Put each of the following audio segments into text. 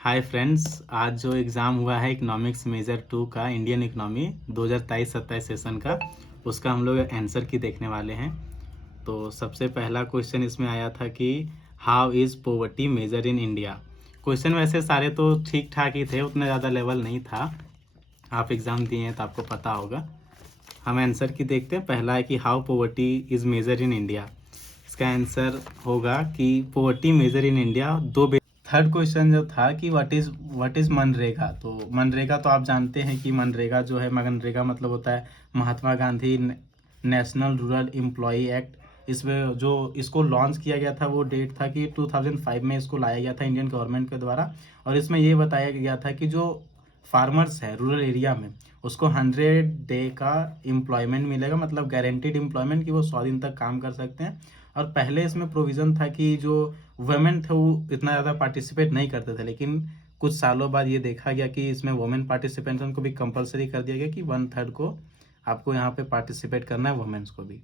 Hi friends, आज जो exam हुआ है इकोनॉमिक्स मेजर 2 का इंडियन इकोनॉमी 2023-27 सेशन का, उसका हम लोग आंसर की देखने वाले हैं। तो सबसे पहला क्वेश्चन इसमें आया था कि how is poverty measure in India. Question वैसे सारे तो ठीक ठाक ही थे, उतना ज़्यादा लेवल नहीं था। आप एग्ज़ाम दिए हैं तो आपको पता होगा। हम आंसर की देखते हैं। पहला है कि how poverty is measure in India. इसका आंसर होगा कि पोवर्टी मेजर इन इंडिया दो। थर्ड क्वेश्चन जो था कि व्हाट इज मनरेगा। तो मनरेगा तो आप जानते हैं कि मनरेगा जो है, मनरेगा मतलब होता है Mahatma Gandhi national rural employ act. इसमें जो इसको लॉन्च किया गया था वो डेट था कि 2005 में इसको लाया गया था इंडियन गवर्नमेंट के द्वारा। और इसमें ये बताया गया था कि जो फार्मर्स है रूरल एरिया में, उसको 100 डे का एम्प्लॉयमेंट मिलेगा, मतलब गारंटीड एम्प्लॉयमेंट कि वो 100 दिन तक काम कर सकते हैं। और पहले इसमें प्रोविज़न था कि जो वुमेन थे वो इतना ज़्यादा पार्टिसिपेट नहीं करते थे, लेकिन कुछ सालों बाद ये देखा गया कि इसमें वुमेन पार्टिसिपेशन को भी कंपलसरी कर दिया गया कि 1/3 को आपको यहाँ पे पार्टिसिपेट करना है, वुमेन्स को भी।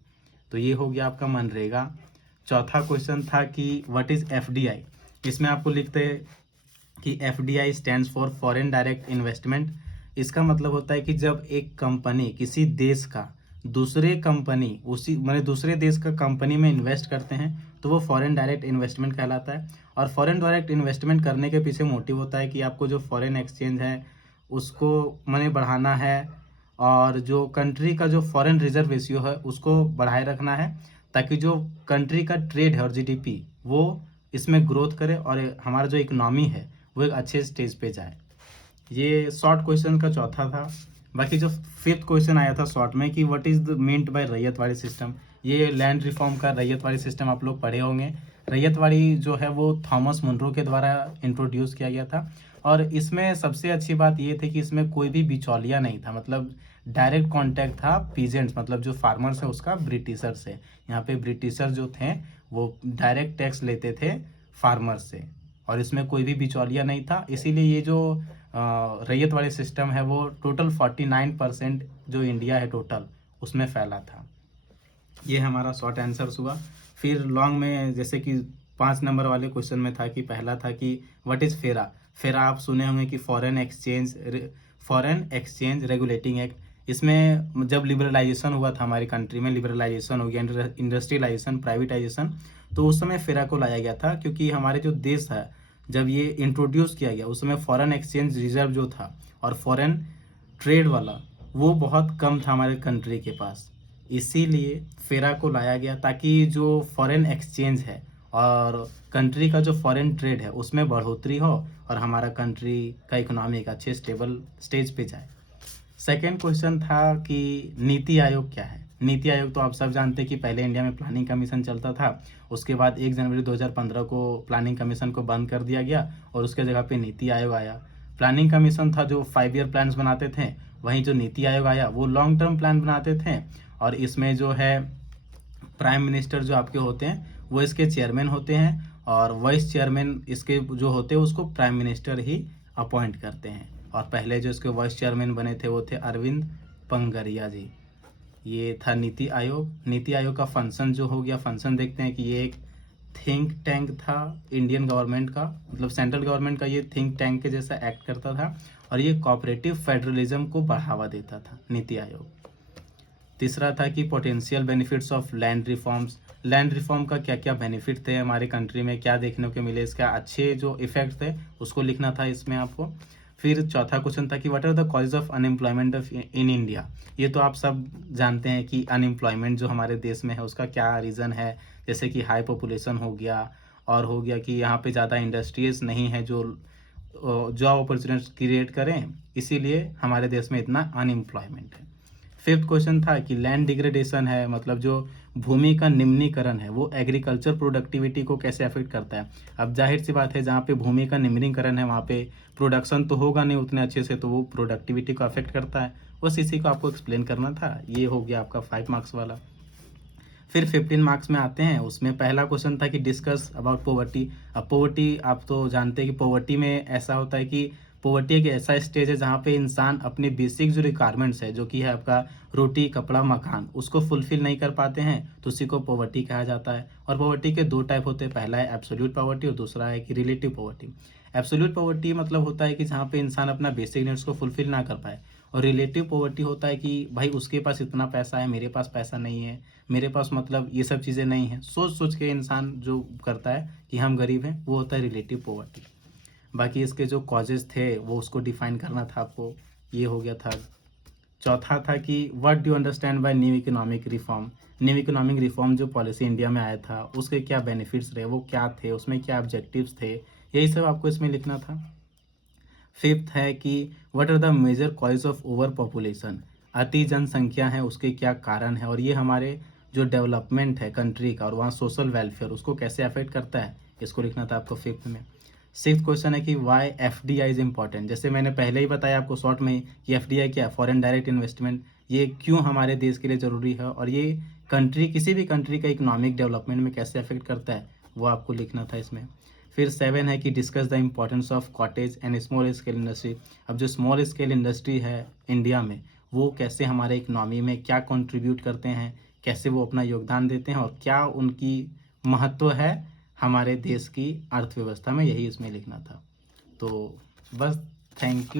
तो ये हो गया आपका मनरेगा। चौथा क्वेश्चन था कि व्हाट इज़ एफडीआई। इसमें आपको लिखते हैं कि FDI stands for foreign direct investment. इसका मतलब होता है कि जब एक कंपनी किसी देश का दूसरे कंपनी उसी मतलब दूसरे देश का कंपनी में इन्वेस्ट करते हैं तो वो फॉरेन डायरेक्ट इन्वेस्टमेंट कहलाता है। और फॉरेन डायरेक्ट इन्वेस्टमेंट करने के पीछे मोटिव होता है कि आपको जो फॉरेन एक्सचेंज है उसको मनी बढ़ाना है, और जो कंट्री का जो फॉरेन रिजर्व रेशियो है उसको बढ़ाए रखना है, ताकि जो कंट्री का ट्रेड है और जीडीपी वो इसमें ग्रोथ करे और हमारा जो इकोनॉमी है वो एक अच्छे स्टेज पे जाए। ये शॉर्ट क्वेश्चन का चौथा था। बाकी जो फिफ्थ क्वेश्चन आया था शॉर्ट में कि what is the meant by ryotwari system. ये लैंड रिफॉर्म का रैयतवाड़ी सिस्टम आप लोग पढ़े होंगे। रैयतवाड़ी जो है वो थॉमस मुनरो के द्वारा इंट्रोड्यूस किया गया था। और इसमें सबसे अच्छी बात ये थी कि इसमें कोई भी बिचौलिया नहीं था, मतलब डायरेक्ट कांटेक्ट था पीजेंट्स, मतलब जो फार्मर्स है उसका ब्रिटिशर से। यहाँ पे ब्रिटिशर जो थे वो डायरेक्ट टैक्स लेते थे फार्मर्स से, और इसमें कोई भी बिचौलिया नहीं था। इसीलिए ये जो रैयत वाली सिस्टम है वो टोटल 49% जो इंडिया है टोटल उसमें फैला था। ये हमारा शॉर्ट आंसर हुआ। फिर लॉन्ग में जैसे कि 5 नंबर वाले क्वेश्चन में था कि पहला था कि व्हाट इज़ फेरा। फेरा आप सुने होंगे कि फॉरेन एक्सचेंज रेगुलेटिंग एक्ट। इसमें जब लिबरलाइजेशन हुआ था हमारी कंट्री में, लिबरलाइजेशन हो गया, इंडस्ट्रियलाइजेशन, प्राइवेटाइजेशन, तो उस समय फेरा को लाया गया था, क्योंकि हमारे जो देश है जब ये इंट्रोड्यूस किया गया उस समय फॉरेन एक्सचेंज रिजर्व जो था और फॉरेन ट्रेड वाला वो बहुत कम था हमारे कंट्री के पास। इसीलिए फेरा को लाया गया ताकि जो फॉरेन एक्सचेंज है और कंट्री का जो फॉरेन ट्रेड है उसमें बढ़ोतरी हो और हमारा कंट्री का इकोनॉमी एक अच्छे स्टेबल स्टेज पे जाए। सेकेंड क्वेश्चन था कि नीति आयोग क्या है। नीति आयोग तो आप सब जानते हैं कि पहले इंडिया में प्लानिंग कमीशन चलता था, उसके बाद 1 जनवरी 2015 को प्लानिंग कमीशन को बंद कर दिया गया और उसके जगह पे नीति आयोग आया। प्लानिंग कमीशन था जो 5 ईयर प्लान्स बनाते थे, वहीं जो नीति आयोग आया वो लॉन्ग टर्म प्लान बनाते थे। और इसमें जो है प्राइम मिनिस्टर जो आपके होते हैं वो इसके चेयरमैन होते हैं, और वाइस चेयरमैन इसके जो होते हैं उसको प्राइम मिनिस्टर ही अपॉइंट करते हैं। और पहले जो इसके वाइस चेयरमैन बने थे वो थे अरविंद पंगरिया जी। ये था नीति आयोग। नीति आयोग का फंक्शन जो हो गया, फंक्शन देखते हैं कि ये एक थिंक टैंक था इंडियन गवर्नमेंट का, मतलब सेंट्रल गवर्नमेंट का ये थिंक टैंक के जैसा एक्ट करता था, और ये कोऑपरेटिव फेडरलिज्म को बढ़ावा देता था नीति आयोग। तीसरा था कि potential benefits of land reforms. Land reform का क्या क्या बेनिफिट थे हमारे कंट्री में, क्या देखने को मिले, इसका अच्छे जो इफेक्ट थे उसको लिखना था इसमें आपको। फिर चौथा क्वेश्चन था कि what are the causes of unemployment of in India. ये तो आप सब जानते हैं कि अनएम्प्लॉयमेंट जो हमारे देश में है उसका क्या रीज़न है, जैसे कि हाई पॉपुलेशन हो गया, और हो गया कि यहाँ पे ज़्यादा इंडस्ट्रीज नहीं है जो जॉब अपॉर्चुनिटी क्रिएट करें, इसीलिए हमारे देश में इतना अनएम्प्लॉयमेंट है। फिफ्थ क्वेश्चन था कि लैंड डिग्रेडेशन है, मतलब जो भूमि का निम्नीकरण है वो एग्रीकल्चर प्रोडक्टिविटी को कैसे अफेक्ट करता है। अब जाहिर सी बात है जहाँ पे भूमि का निम्नीकरण है वहाँ पे प्रोडक्शन तो होगा नहीं उतने अच्छे से, तो वो प्रोडक्टिविटी को अफेक्ट करता है। बस इसी को आपको एक्सप्लेन करना था। ये हो गया आपका 5 मार्क्स वाला। फिर 15 मार्क्स में आते हैं, उसमें पहला क्वेश्चन था कि डिस्कस अबाउट पोवर्टी। अब पोवर्टी आप तो जानते हैं कि पोवर्टी में ऐसा होता है कि पॉवर्टी एक ऐसा स्टेज है जहाँ पे इंसान अपने बेसिक जो रिक्वायरमेंट्स है, जो कि है आपका रोटी, कपड़ा, मकान, उसको फुलफिल नहीं कर पाते हैं, तो उसी को पॉवर्टी कहा जाता है। और पॉवर्टी के 2 टाइप होते हैं, पहला है एब्सोल्यूट पॉवर्टी और दूसरा है कि रिलेटिव पॉवर्टी। एब्सोल्यूट पॉवर्टी मतलब होता है कि जहाँ पे इंसान अपना बेसिक नीड्स को फुलफिल ना कर पाए, और रिलेटिव पॉवर्टी होता है कि भाई उसके पास इतना पैसा है, मेरे पास पैसा नहीं है, मेरे पास मतलब ये सब चीज़ें नहीं हैं, सोच सोच के इंसान जो करता है कि हम गरीब हैं, वो होता है रिलेटिव पॉवर्टी। बाकी इसके जो कॉजेज़ थे वो उसको डिफाइन करना था आपको, ये हो गया था। चौथा था कि what do you understand by new economic reform. New economic reform जो पॉलिसी इंडिया में आया था, उसके क्या बेनिफिट्स रहे, वो क्या थे, उसमें क्या ऑब्जेक्टिव्स थे, यही सब आपको इसमें लिखना था। फिफ्थ है कि what are the major cause of over population. अति जनसंख्या है, उसके क्या कारण है, और ये हमारे जो डेवलपमेंट है कंट्री का और वहाँ सोशल वेलफेयर, उसको कैसे अफेक्ट करता है, इसको लिखना था आपको फिफ्थ में। सिक्स्थ क्वेश्चन है कि वाई एफडीआई इज इम्पॉर्टेंट। जैसे मैंने पहले ही बताया आपको शॉर्ट में ही कि एफडीआई क्या है, फॉरेन डायरेक्ट इन्वेस्टमेंट, ये क्यों हमारे देश के लिए ज़रूरी है, और ये कंट्री, किसी भी कंट्री का इकोनॉमिक डेवलपमेंट में कैसे अफेक्ट करता है, वो आपको लिखना था इसमें। फिर 7 है कि discuss the importance of cottage and small scale industry. अब जो स्मॉल स्केल इंडस्ट्री है इंडिया में, वो कैसे हमारे इकनॉमी में क्या कंट्रीब्यूट करते हैं, कैसे वो अपना योगदान देते हैं, और क्या उनकी महत्व है हमारे देश की अर्थव्यवस्था में, यही इसमें लिखना था। तो बस, थैंक यू।